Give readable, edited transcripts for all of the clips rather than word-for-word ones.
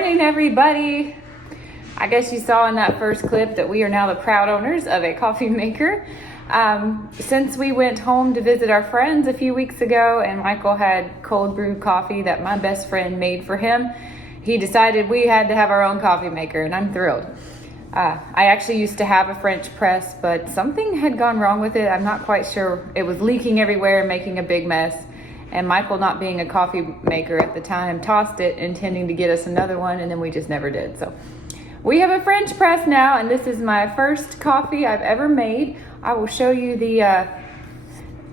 morning, everybody. I guess you saw in that first clip that we are now the proud owners of a coffee maker. Since we went home to visit our friends a few weeks ago and Michael had cold brewed coffee that my best friend made for him, he decided we had to have our own coffee maker, and I'm thrilled. I actually used to have a French press, but something had gone wrong with it. I'm not quite sure. It was leaking everywhere and making a big mess. And Michael, not being a coffee maker at the time, tossed it, intending to get us another one, and then we just never did. So we have a French press now, and this is my first coffee I've ever made. I will show you the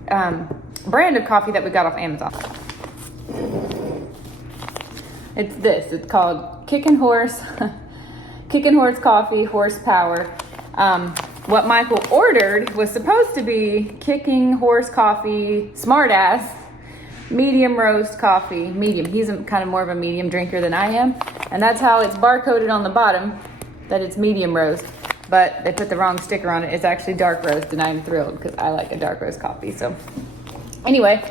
brand of coffee that we got off Amazon. It's this. It's called Kickin' Horse. Kickin' Horse Coffee, Horsepower. What Michael ordered was supposed to be Kicking Horse Coffee, Smartass, medium roast coffee. Medium. He's kind of more of a medium drinker than I am. And that's how it's barcoded on the bottom, that it's medium roast. But they put the wrong sticker on it. It's actually dark roast, and I'm thrilled because I like a dark roast coffee. So anyway,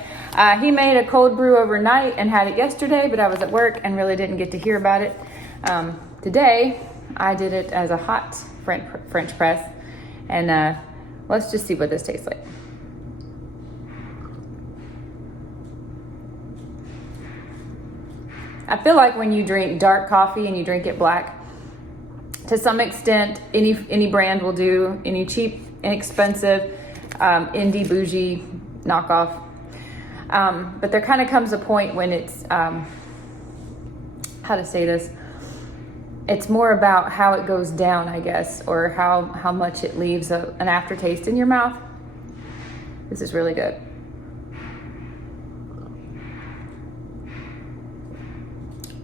he made a cold brew overnight and had it yesterday, but I was at work and really didn't get to hear about it. Today, I did it as a hot French press. And let's just see what this tastes like. I feel like when you drink dark coffee and you drink it black, to some extent, any brand will do, any cheap, inexpensive, indie, bougie, knockoff. But there kind of comes a point when it's, how to say this, it's more about how it goes down, I guess, or how much it leaves an aftertaste in your mouth. This is really good.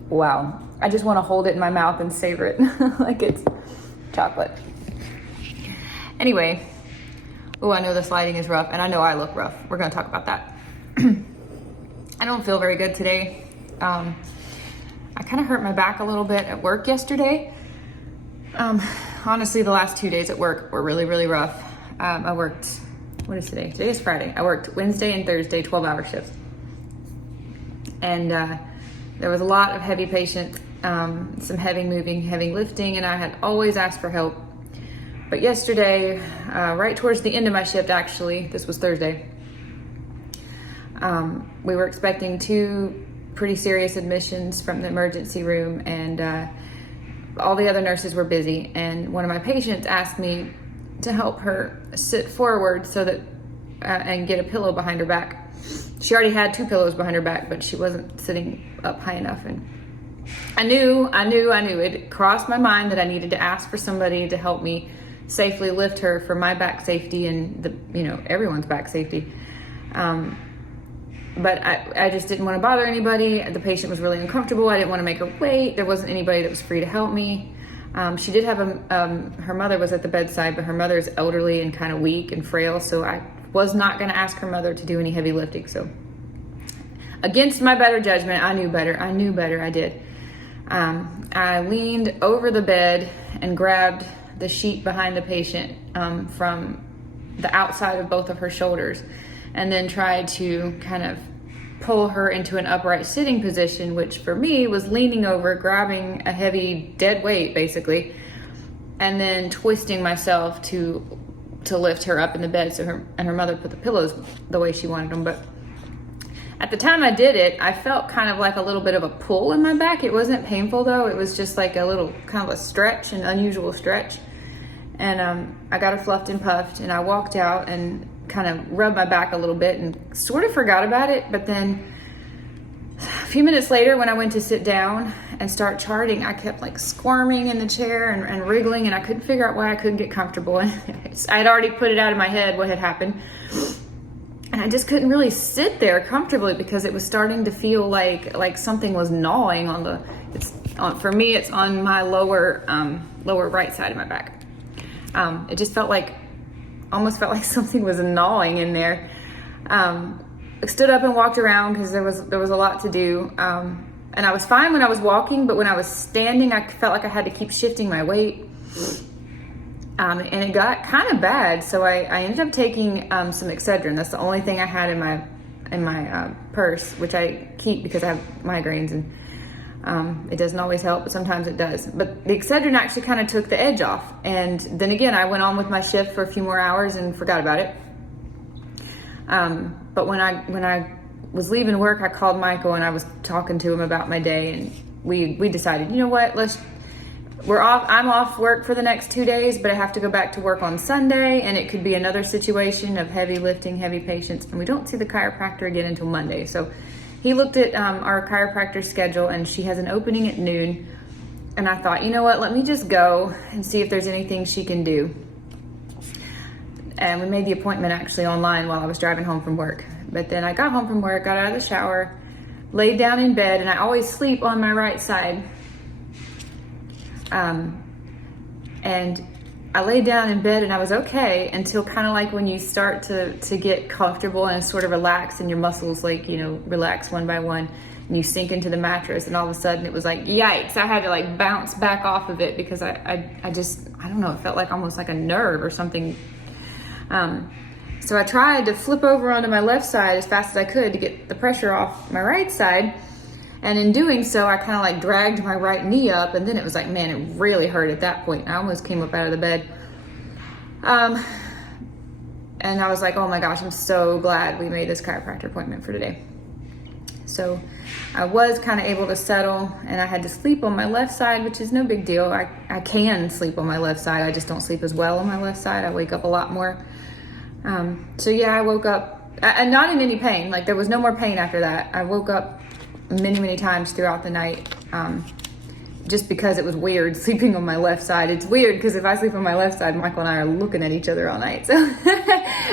Wow. I just want to hold it in my mouth and savor it like it's chocolate. Anyway, I know this lighting is rough, and I know I look rough. We're going to talk about that. I don't feel very good today. I kind of hurt my back a little bit at work yesterday. Honestly, the last 2 days at work were really, really rough. I worked, what is today? Today is Friday. I worked Wednesday and Thursday, 12-hour shifts. And there was a lot of heavy patients, some heavy moving, heavy lifting, and I had always asked for help. But yesterday, right towards the end of my shift, actually, this was Thursday, we were expecting 2 pretty serious admissions from the emergency room, and all the other nurses were busy. And one of my patients asked me to help her sit forward so that and get a pillow behind her back. She already had 2 pillows behind her back, but she wasn't sitting up high enough. And I knew it crossed my mind that I needed to ask for somebody to help me safely lift her for my back safety and everyone's back safety. But I just didn't want to bother anybody. The patient was really uncomfortable. I didn't want to make her wait. There wasn't anybody that was free to help me. She did have her mother was at the bedside, but her mother is elderly and kind of weak and frail, so I was not going to ask her mother to do any heavy lifting. So against my better judgment, I knew better. I did. I leaned over the bed and grabbed the sheet behind the patient from the outside of both of her shoulders, and then tried to kind of pull her into an upright sitting position, which for me was leaning over, grabbing a heavy dead weight basically, and then twisting myself to lift her up in the bed. So her mother put the pillows the way she wanted them. But at the time I did it, I felt kind of like a little bit of a pull in my back. It wasn't painful though. It was just like a little kind of a stretch, an unusual stretch. And I got her fluffed and puffed, and I walked out and kind of rubbed my back a little bit and sort of forgot about it. But then a few minutes later, when I went to sit down and start charting, I kept like squirming in the chair and wriggling, and I couldn't figure out why I couldn't get comfortable. I had already put it out of my head what had happened, and I just couldn't really sit there comfortably because it was starting to feel like something was gnawing for me it's on my lower right side of my back. It just almost felt like something was gnawing in there. I stood up and walked around because there was a lot to do. And I was fine when I was walking, but when I was standing, I felt like I had to keep shifting my weight. And it got kind of bad. So I ended up taking some Excedrin. That's the only thing I had in my purse, which I keep because I have migraines. And It doesn't always help, but sometimes it does. But the Excedrin actually kind of took the edge off. And then again, I went on with my shift for a few more hours and forgot about it. But when I was leaving work, I called Michael and I was talking to him about my day, and we decided, you know what, I'm off work for the next 2 days, but I have to go back to work on Sunday, and it could be another situation of heavy lifting, heavy patients, and we don't see the chiropractor again until Monday. So he looked at our chiropractor schedule, and she has an opening at noon, and I thought, you know what, let me just go and see if there's anything she can do. And we made the appointment actually online while I was driving home from work. But then I got home from work, got out of the shower, laid down in bed, and I always sleep on my right side. And I laid down in bed and I was okay until kind of like when you start to get comfortable and sort of relax, and your muscles like, you know, relax one by one, and you sink into the mattress, and all of a sudden it was like, yikes, I had to like bounce back off of it because I don't know, it felt like almost like a nerve or something. So I tried to flip over onto my left side as fast as I could to get the pressure off my right side. And in doing so, I kind of like dragged my right knee up, and then it was like, man, it really hurt at that point. I almost came up out of the bed. And I was like, oh my gosh, I'm so glad we made this chiropractor appointment for today. So I was kind of able to settle, and I had to sleep on my left side, which is no big deal. I can sleep on my left side. I just don't sleep as well on my left side. I wake up a lot more. So yeah, I woke up, and not in any pain. Like there was no more pain after that. I woke up many times throughout the night, just because it was weird sleeping on my left side. It's weird because if I sleep on my left side, Michael and I are looking at each other all night. So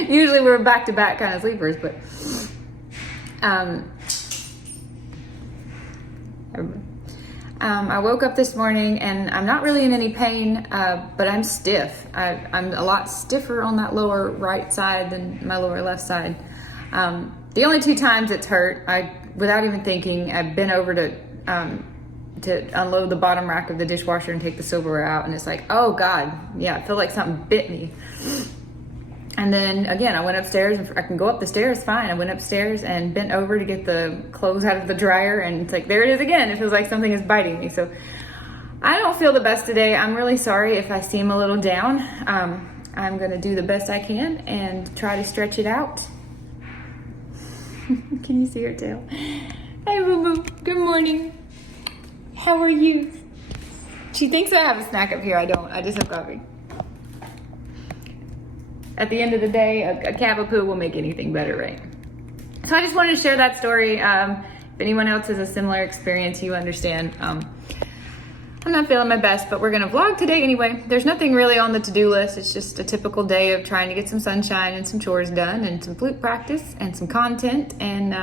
usually we're back-to-back kind of sleepers, but I woke up this morning and I'm not really in any pain, but I'm stiff. I'm a lot stiffer on that lower right side than my lower left side. The only 2 times it's hurt, without even thinking, I've been over to unload the bottom rack of the dishwasher and take the silverware out, and it's like, oh God, yeah, I feel like something bit me. And then again, I went upstairs, and I can go up the stairs fine. I went upstairs and bent over to get the clothes out of the dryer, and it's like, there it is again. It feels like something is biting me. So I don't feel the best today. I'm really sorry if I seem a little down. I'm gonna do the best I can and try to stretch it out. Can you see her tail? Hey, Boo Boo. Good morning. How are you? She thinks I have a snack up here. I don't. I just have coffee. At the end of the day, a Cavapoo will make anything better, right? So I just wanted to share that story. If anyone else has a similar experience, you understand. I'm not feeling my best, but we're gonna vlog today anyway. There's nothing really on the to-do list. It's just a typical day of trying to get some sunshine and some chores done and some flute practice and some content, and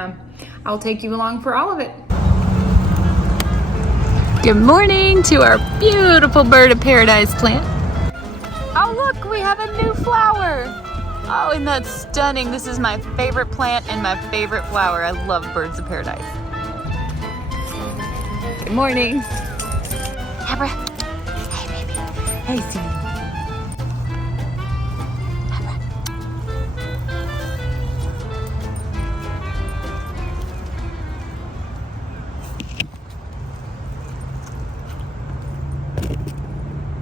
I'll take you along for all of it. Good morning to our beautiful bird of paradise plant. Oh look, we have a new flower. Oh, isn't that stunning? This is my favorite plant and my favorite flower. I love birds of paradise. Good morning. Abra. Hey, baby. Hey, Sandy. Abra.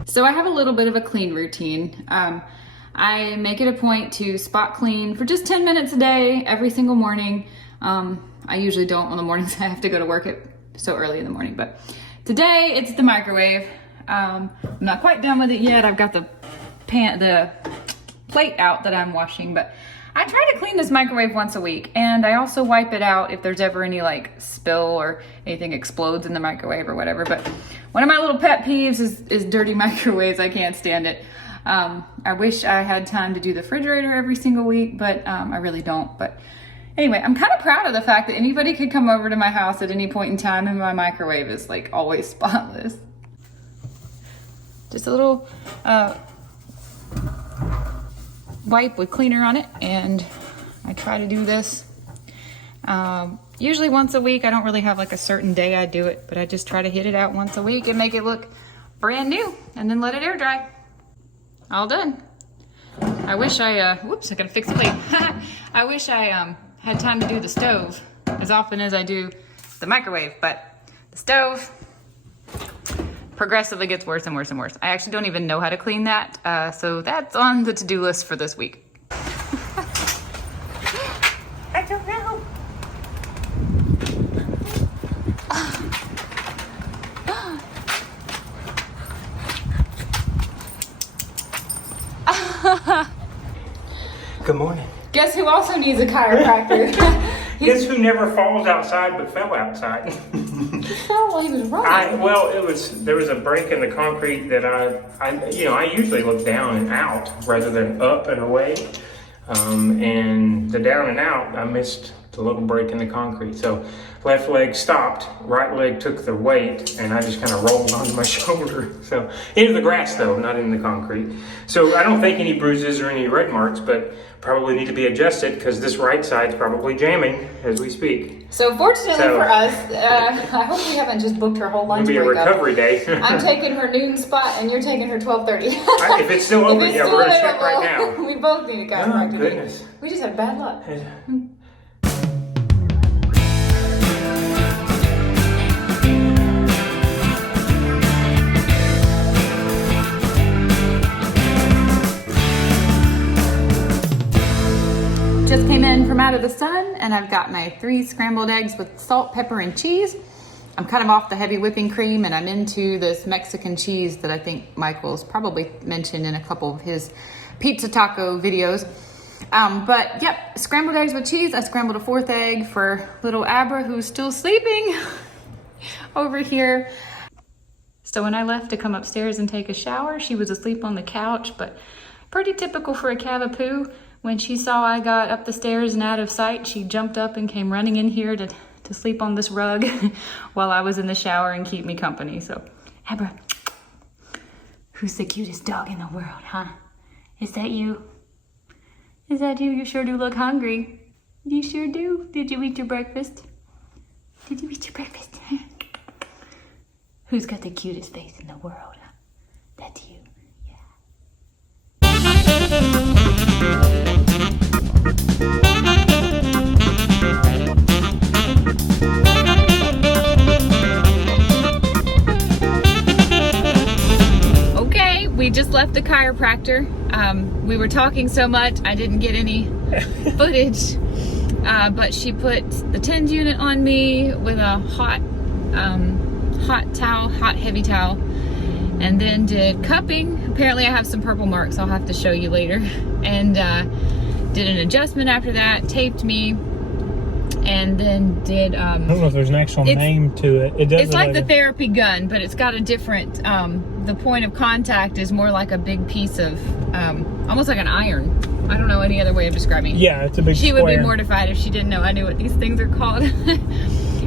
So I have a little bit of a clean routine. I make it a point to spot clean for just 10 minutes a day, every single morning. I usually don't on the mornings I have to go to work so early in the morning, but today it's the microwave. I'm not quite done with it yet. I've got the plate out that I'm washing, but I try to clean this microwave once a week, and I also wipe it out if there's ever any like spill or anything explodes in the microwave or whatever. But one of my little pet peeves is dirty microwaves. I can't stand it. I wish I had time to do the refrigerator every single week, but I really don't. But anyway, I'm kind of proud of the fact that anybody could come over to my house at any point in time and my microwave is like always spotless. Just a little wipe with cleaner on it, and I try to do this usually once a week. I don't really have like a certain day I do it, but I just try to hit it out once a week and make it look brand new, and then let it air dry. All done. I wish whoops, I gotta fix the plate. I wish I had time to do the stove as often as I do the microwave, but The stove progressively gets worse and worse and worse. I actually don't even know how to clean that, so that's on the to-do list for this week. I don't know. Good morning. Guess who also needs a chiropractor? Guess who never falls outside but fell outside? He fell while he was running. There was a break in the concrete that I usually look down and out rather than up and away. And the down and out, I missed the little break in the concrete. So left leg stopped, right leg took the weight, and I just kind of rolled onto my shoulder. So into the grass though, not in the concrete. So I don't think any bruises or any red marks, but probably need to be adjusted because this right side's probably jamming as we speak. So fortunately for us, I hope we haven't just booked her whole lunch break. It'll be a recovery day. I'm taking her noon spot and you're taking her 12:30. If it's still open, yeah, we're gonna check right now. We both need a chiropractor. Oh, goodness. We just had bad luck. Just came in from out of the sun and I've got my 3 scrambled eggs with salt, pepper, and cheese. I'm kind of off the heavy whipping cream and I'm into this Mexican cheese that I think Michael's probably mentioned in a couple of his pizza taco videos. But yep, scrambled eggs with cheese. I scrambled a 4th egg for little Abra who's still sleeping over here. So when I left to come upstairs and take a shower, she was asleep on the couch, but pretty typical for a Cavapoo. When she saw I got up the stairs and out of sight, she jumped up and came running in here to sleep on this rug while I was in the shower and keep me company. So, Abra, who's the cutest dog in the world, huh? Is that you? Is that you? You sure do look hungry. You sure do. Did you eat your breakfast? Did you eat your breakfast? Who's got the cutest face in the world? Huh? That's you. Okay, we just left the chiropractor. We were talking so much, I didn't get any footage, but she put the TENS unit on me with a hot towel, hot heavy towel, and then did cupping. Apparently I have some purple marks I'll have to show you later. And did an adjustment after that, taped me, and then did... I don't know if there's an actual name to it. It's like the therapy gun, but it's got a different... the point of contact is more like a big piece of... almost like an iron. I don't know any other way of describing it. Yeah, it's a big She square. would be mortified if she didn't know I knew what these things are called.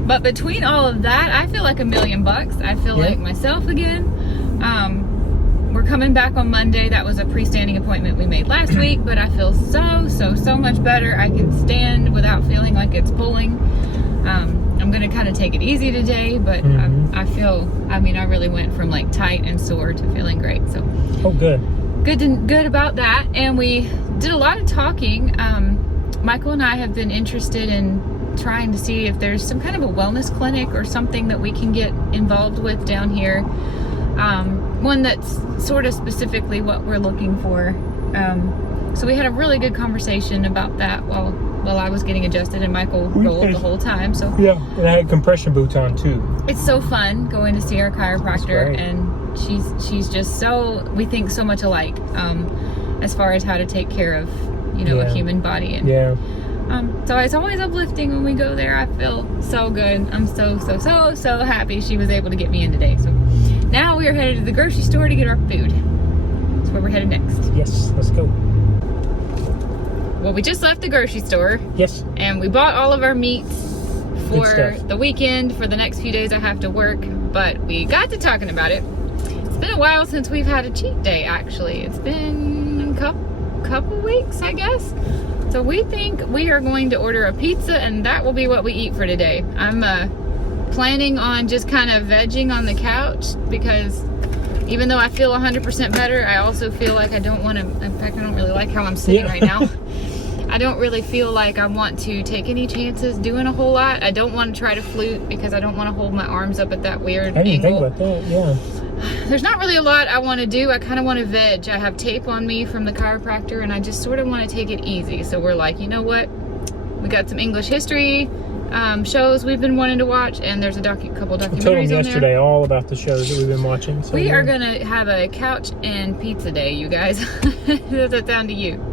But between all of that, I feel like $1 million. I feel like myself again. We're coming back on Monday. That was a pre-standing appointment we made last week, but I feel so much better. I can stand without feeling like it's pulling. I'm gonna kind of take it easy today, but I really went from like tight and sore to feeling great. So good about that. And we did a lot of talking. Michael and I have been interested in trying to see if there's some kind of a wellness clinic or something that we can get involved with down here. One that's sort of specifically what we're looking for. So we had a really good conversation about that while I was getting adjusted, and Michael rolled the whole time. So yeah, and I had compression boots on too. It's so fun going to see our chiropractor, and she's just we think so much alike as far as how to take care of a human body. And so it's always uplifting when we go there. I feel so good. I'm so happy she was able to get me in today. So now we are headed to the grocery store to get our food. That's where we're headed next. Yes, let's go. Well, we just left the grocery store. Yes. And we bought all of our meats for the weekend. For the next few days I have to work, but we got to talking about it. It's been a while since we've had a cheat day, actually. It's been a couple weeks, I guess. So we think we are going to order a pizza, and that will be what we eat for today. I'm planning on just kind of vegging on the couch, because even though I feel 100% better, I also feel like I don't want to, in fact, I don't really like how I'm sitting right now. I don't really feel like I want to take any chances doing a whole lot. I don't want to try to flute because I don't want to hold my arms up at that weird I didn't angle. think about that, yeah. There's not really a lot I want to do. I kind of want to veg. I have tape on me from the chiropractor and I just sort of want to take it easy. So we're like, you know what? We got some English history shows we've been wanting to watch, and there's a couple documentaries I told him on yesterday there. all about the shows that we've been watching. So We are going to have a couch and pizza day, you guys. Does that sound to you?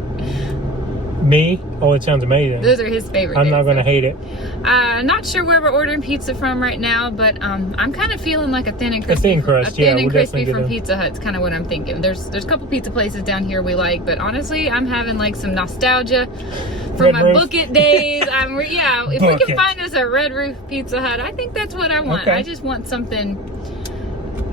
Me? Oh, it sounds amazing. Those are his favorite I'm days, not going to so. hate it. Not sure where we're ordering pizza from right now, but I'm kind of feeling like a thin and crispy. thin crust, a thin yeah, and we'll crispy definitely from get a- Pizza Hut's kind of what I'm thinking. There's a couple pizza places down here we like, but honestly, I'm having like some nostalgia from Red my Roof? Book It days. If we Book can It. find us a Red Roof Pizza Hut, I think that's what I want. Okay. I just want something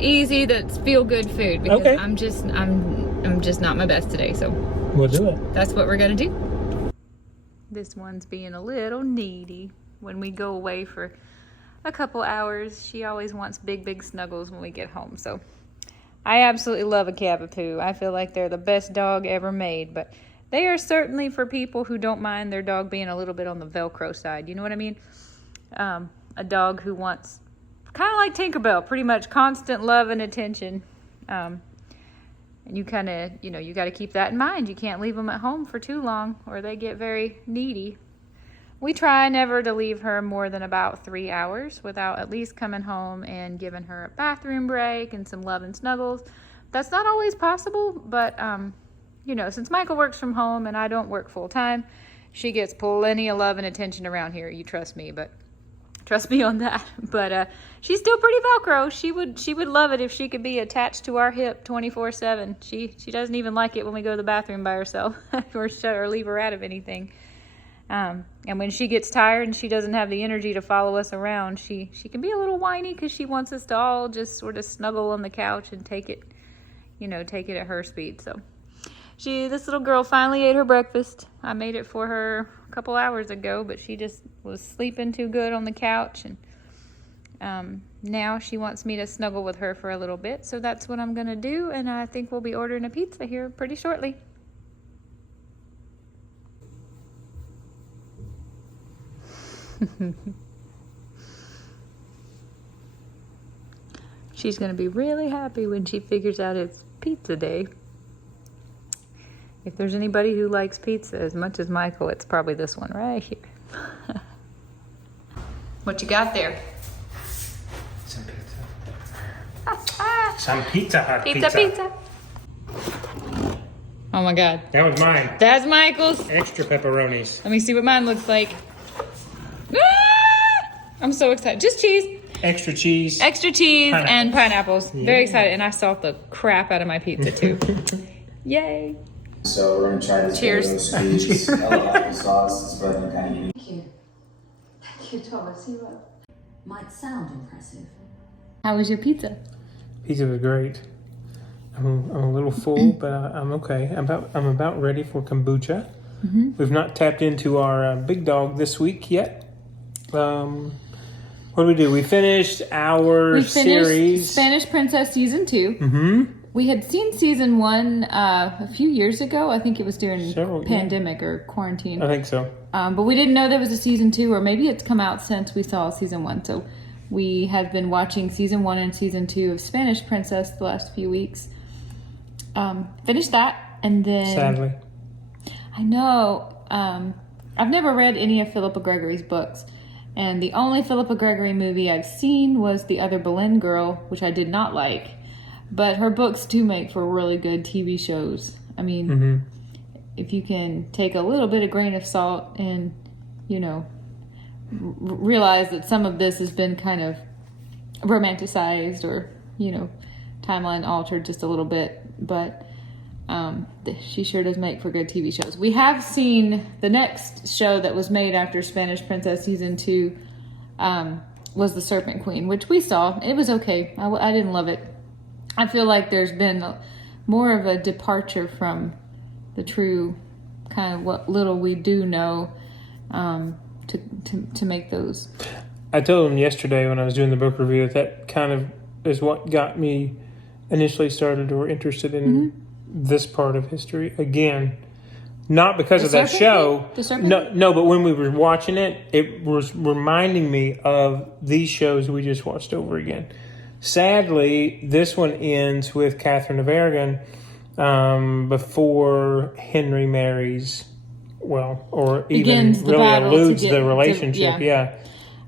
easy that's feel good food because Okay. I'm just not my best today. So We'll do it. that's what we're gonna do. This one's being a little needy when we go away for a couple hours. She always wants big snuggles when we get home. So I absolutely love a Cavapoo. I feel like they're the best dog ever made, but they are certainly for people who don't mind their dog being a little bit on the Velcro side. You know what I mean? A dog who wants, kind of like Tinkerbell, pretty much constant love and attention. And you kind of, you got to keep that in mind. You can't leave them at home for too long or they get very needy. We try never to leave her more than about 3 hours without at least coming home and giving her a bathroom break and some love and snuggles. That's not always possible, but, since Michael works from home and I don't work full time, she gets plenty of love and attention around here. You trust me, but trust me on that. But she's still pretty Velcro. She would love it if she could be attached to our hip 24/7. She doesn't even like it when we go to the bathroom by herself or leave her out of anything. And when she gets tired and she doesn't have the energy to follow us around, she can be a little whiny because she wants us to all just sort of snuggle on the couch and take it at her speed. So this little girl finally ate her breakfast. I made it for her a couple hours ago, but she just was sleeping too good on the couch, and now she wants me to snuggle with her for a little bit. So that's what I'm gonna do, and I think we'll be ordering a pizza here pretty shortly. She's gonna be really happy when she figures out it's pizza day. If there's anybody who likes pizza as much as Michael, it's probably this one right here. What you got there? Some pizza. Some Pizza Hut Pizza. Oh my God. That was mine. That's Michael's. Extra pepperonis. Let me see what mine looks like. Ah! I'm so excited. Just cheese. Extra cheese. Extra cheese Pineapples. and pineapples. Yeah. Very excited. And I salt the crap out of my pizza too. Yay. So we're gonna try this Cheers. potato squeeze. I love applesauce. It's what I'm kind of eating. Thank you. Thank you, Thomas. You might sound impressive. How was your pizza? Pizza was great. I'm a little full, but I'm okay. I'm about ready for kombucha. Mm-hmm. We've not tapped into our big dog this week yet. What did we do? We finished our series. Spanish Princess Season 2. Mm-hmm. We had seen Season 1 a few years ago. I think it was during Several, yeah. pandemic or quarantine. I think so. But we didn't know there was a Season 2, or maybe it's come out since we saw Season 1. So we have been watching Season 1 and Season 2 of Spanish Princess the last few weeks. Finished that, and then... Sadly. I know. I've never read any of Philippa Gregory's books. And the only Philippa Gregory movie I've seen was The Other Boleyn Girl, which I did not like. But her books do make for really good TV shows. I mean, if you can take a little bit of grain of salt and, realize that some of this has been kind of romanticized or, timeline altered just a little bit. But she sure does make for good TV shows. We have seen the next show that was made after Spanish Princess Season 2 was The Serpent Queen, which we saw. It was okay. I didn't love it. I feel like there's been more of a departure from the true kind of what little we do know to make those. I told him yesterday when I was doing the book review that kind of is what got me initially started or interested in this part of history. Again, Not because The of that serpent show. thing? The serpent No, no, but when we were watching it, it was reminding me of these shows we just watched over again. Sadly, this one ends with Catherine of Aragon before Henry marries, well, or even Begins the really battle to alludes get the to- relationship, yeah.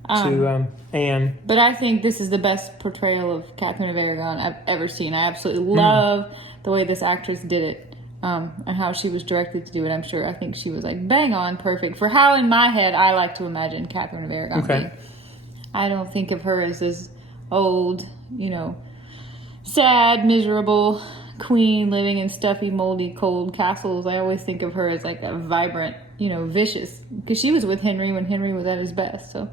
to Anne. But I think this is the best portrayal of Catherine of Aragon I've ever seen. I absolutely love the way this actress did it, and how she was directed to do it. I'm sure. I think she was like bang on perfect for how in my head I like to imagine Catherine of Aragon Okay. being. I don't think of her as this old, sad, miserable queen living in stuffy, moldy, cold castles. I always think of her as like a vibrant, vicious, because she was with Henry when Henry was at his best. So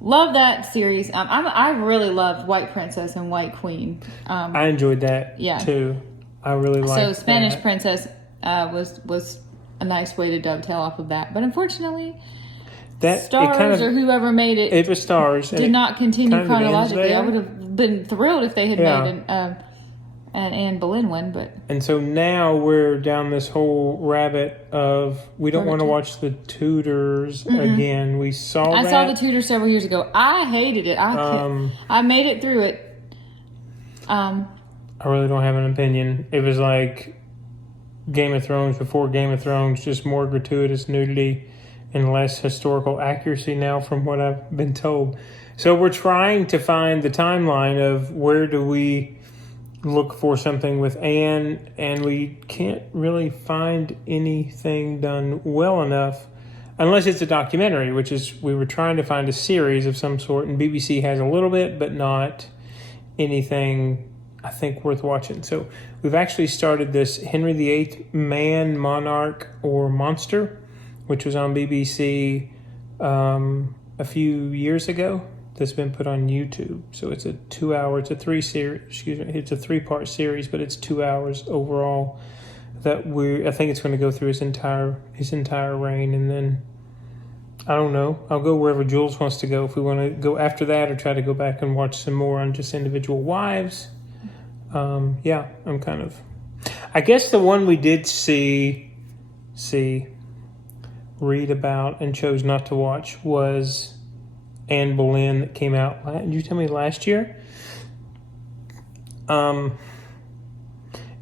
love that series. I really loved White Princess and White Queen. I enjoyed that Yeah. too. I really liked So Spanish that. Princess was a nice way to dovetail off of that. But unfortunately, That Stars it kind of or whoever made it, it was Stars. and did it not continue kind of ends chronologically. I there. would have been thrilled if they had Yeah. made an Anne Boleyn one, but And so now we're down this whole rabbit of we don't want to watch the Tudors again. We saw I that. saw the Tudors several years ago. I hated it. I made it through it. I really don't have an opinion. It was like Game of Thrones before Game of Thrones, just more gratuitous nudity and less historical accuracy now from what I've been told. So we're trying to find the timeline of where do we look for something with Anne, and we can't really find anything done well enough unless it's a documentary, which is we were trying to find a series of some sort, and BBC has a little bit, but not anything I think worth watching. So we've actually started this Henry VIII Man, Monarch, or Monster, which was on BBC a few years ago. That's been put on YouTube. So it's a 2 hour, it's a it's a 3-part series, but it's 2 hours overall. I think it's going to go through his entire reign, and then I don't know. I'll go wherever Jules wants to go. If we want to go after that, or try to go back and watch some more on just individual wives. Yeah, I'm kind of. I guess the one we did read about, and chose not to watch was Anne Boleyn, that came out. Did you tell me last year?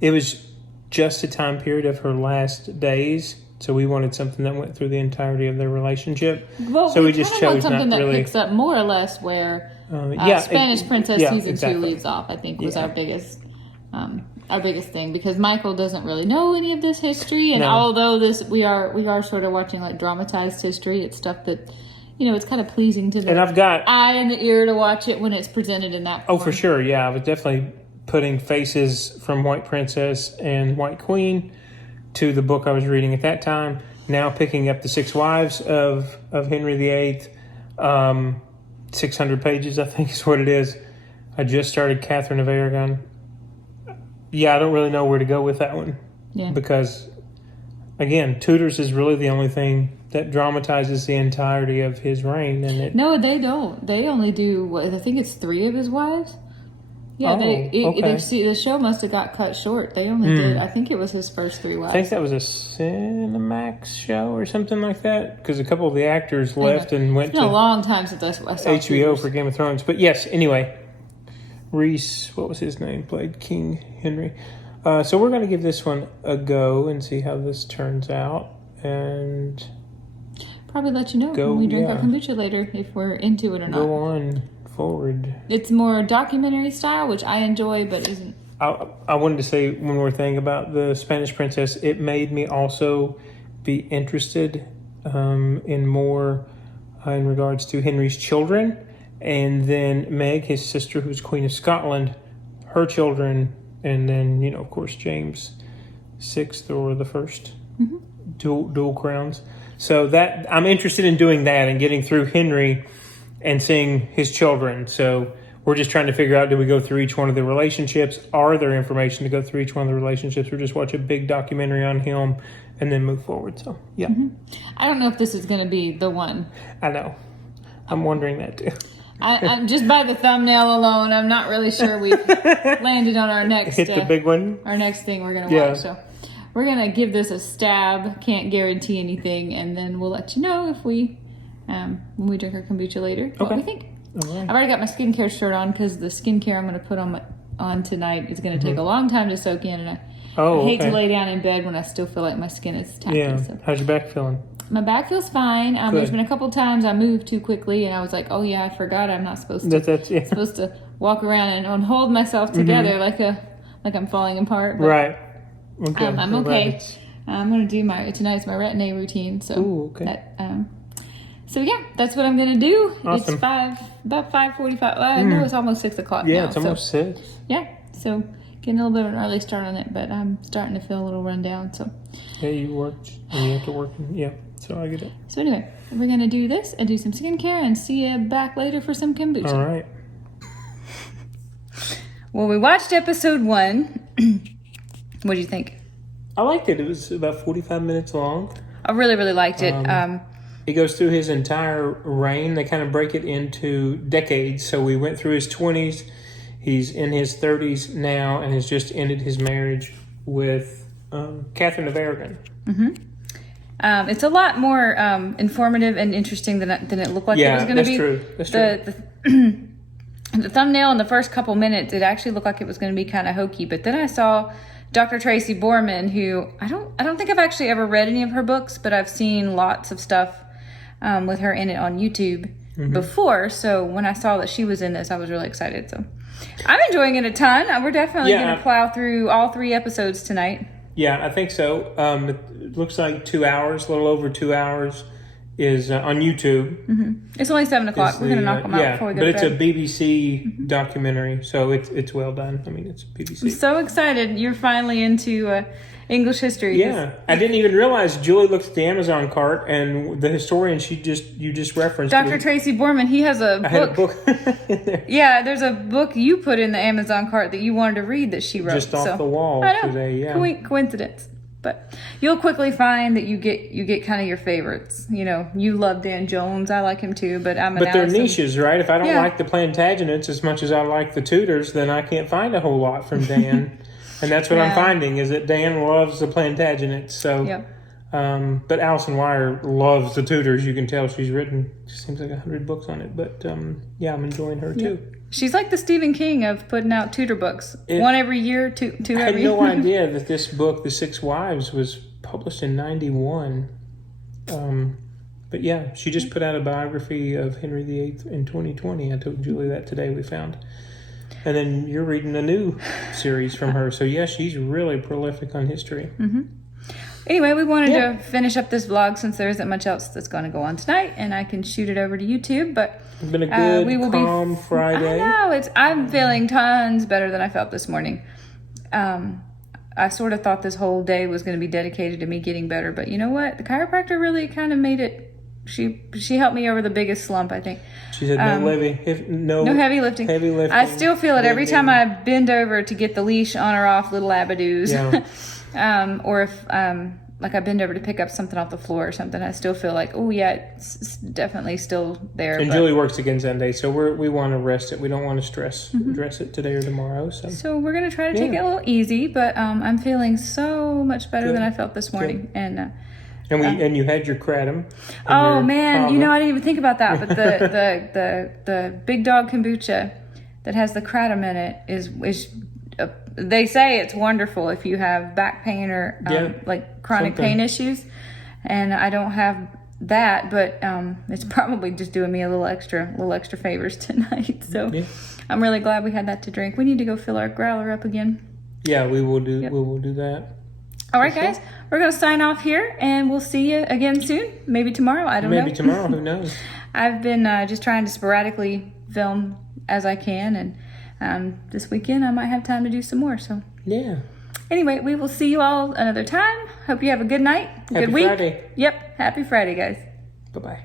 It was just a time period of her last days. So we wanted something that went through the entirety of their relationship. Well, so we just kind of want chose something not that really. picks up more or less where Yeah, Spanish Princess yeah, season exactly. 2 leaves off. I think was Yeah. our biggest thing, because Michael doesn't really know any of this history, and No. although we are sort of watching like dramatized history, it's stuff that it's kind of pleasing to And the I've got eye and the ear to watch it when it's presented in that form. Oh, for sure. Yeah, I was definitely putting faces from White Princess and White Queen to the book I was reading at that time. Now picking up the 6 Wives of Henry VIII. 600 pages, I think is what it is. I just started Catherine of Aragon. Yeah, I don't really know where to go with that one. Yeah. Because, again, Tudors is really the only thing that dramatizes the entirety of his reign. And it No, they don't. They only do, I think it's 3 of his wives. Yeah, Oh, okay. the show must have got cut short. They only did, I think it was his first 3 wives. I think that was a Cinemax show or something like that, because a couple of the actors left and went It's been to a long time since I saw HBO Tudors. for Game of Thrones. But yes, anyway, Reese, what was his name, played King Henry. So we're going to give this one a go and see how this turns out. And Probably let you know Go, when we drink yeah. our kombucha later if we're into it or not. go on forward. It's more documentary style, which I enjoy, but isn't. I wanted to say one more thing about the Spanish Princess. It made me also be interested in more in regards to Henry's children, and then Meg, his sister, who's Queen of Scotland, her children, and then of course James VI, or the first dual crowns. So that I'm interested in doing that and getting through Henry and seeing his children. So we're just trying to figure out, do we go through each one of the relationships? Are there information to go through each one of the relationships, or just watch a big documentary on him and then move forward? So, yeah, I don't know if this is going to be the one. I know. I'm wondering that too. I'm just by the thumbnail alone. I'm not really sure we've landed on our next Hit the big one. our next thing we're going to Yeah. watch. So we're gonna give this a stab. Can't guarantee anything, and then we'll let you know if we when we drink our kombucha later what Okay. we think. All right. I've already got my skincare shirt on because the skincare I'm gonna put on tonight is gonna take a long time to soak in, and I hate to lay down in bed when I still feel like my skin is tacky. Yeah. So. How's your back feeling? My back feels fine. There's Good. been a couple times I moved too quickly, and I was like, "Oh yeah, I forgot I'm not supposed to That's yeah. supposed to walk around and hold myself together like I'm falling apart." But, Right. Okay. I'm okay. I'm gonna do tonight's my retin-A routine. So Ooh, okay. that, so yeah, that's what I'm gonna do. Awesome. It's about 5:45. Well, I know it's almost 6 o'clock Yeah, now. it's almost 6. Yeah, so getting a little bit of an early start on it, but I'm starting to feel a little run down. So Yeah, you worked and you have to work. Yeah, so I get it. so anyway, we're gonna do this and do some skincare and see you back later for some kombucha. All right. Well, we watched episode 1. What do you think? I liked it. It was about 45 minutes long. I really, really liked it. It goes through his entire reign. They kind of break it into decades. So we went through his 20s. He's in his 30s now and has just ended his marriage with Catherine of Aragon. It's a lot more informative and interesting than it looked like it was going to be. That's true. The thumbnail in the first couple minutes, it actually looked like it was going to be kind of hokey. But then I saw Dr. Tracy Borman, who I don't think I've actually ever read any of her books, but I've seen lots of stuff with her in it on YouTube before. So when I saw that she was in this, I was really excited. So I'm enjoying it a ton. We're definitely going to plow through all 3 episodes tonight. Yeah, I think so. It looks like 2 hours, a little over 2 hours, is on YouTube. It's only 7 o'clock. We're going to knock them out before we go but to it's bed. a BBC documentary, so it's well done. I mean, it's BBC. I'm so excited. You're finally into English history. Yeah, I didn't even realize Julie looked at the Amazon cart, and the historian you just referenced. Dr. Tracy Borman, he has a book. I had a book in there. Yeah, there's a book you put in the Amazon cart that you wanted to read that she wrote. Just off the wall I know. today, yeah. Coincidence. But you'll quickly find that you get kind of your favorites. You know, you love Dan Jones. I like him too, but I'm an But they're Allison. niches, right? If I don't Yeah. like the Plantagenets as much as I like the Tudors, then I can't find a whole lot from Dan. And that's what I'm Yeah. finding, is that Dan loves the Plantagenets. So, Yep. but Alison Wire loves the Tudors. You can tell she's written, seems like 100 books on it. But yeah, I'm enjoying her too. She's like the Stephen King of putting out Tudor books. One every year, two I had every no idea that this book, The Six Wives, was published in 91. But yeah, she just put out a biography of Henry VIII in 2020. I told Julie that today we found. And then you're reading a new series from her. So yeah, she's really prolific on history. Anyway, we wanted Yeah. to finish up this vlog since there isn't much else that's going to go on tonight, and I can shoot it over to YouTube. But It's been a good, we will calm Friday. I know I'm feeling tons better than I felt this morning. I sort of thought this whole day was going to be dedicated to me getting better, but you know what? The chiropractor really kind of made it. She helped me over the biggest slump, I think. She said no heavy lifting. Heavy lifting. I still feel it every time I bend over to get the leash on or off little abadoos. Yeah. Or if like I bend over to pick up something off the floor or something, I still feel like, oh yeah, it's definitely still there. And but- Julie works again Sunday, so we want to rest it. We don't want to dress it today or tomorrow. So we're going to try to take it a little easy, but I'm feeling so much better than I felt this morning. And and you had your kratom. oh man, you know, I didn't even think about that, but the Big Dog kombucha that has the kratom in it is they say it's wonderful if you have back pain or like chronic pain issues, and I don't have that, but it's probably just doing me a little extra favors tonight. So I'm really glad we had that to drink. We need to go fill our growler up again. Yeah, we will do. We will do that. All right, guys, we're gonna sign off here, and we'll see you again soon. Maybe tomorrow. I don't know. Maybe tomorrow. Who knows? I've been just trying to sporadically film as I can, and this weekend I might have time to do some more. So Yeah. anyway, we will see you all another time. Hope you have a good night, Happy good week. Friday. Yep, happy Friday, guys. Bye bye.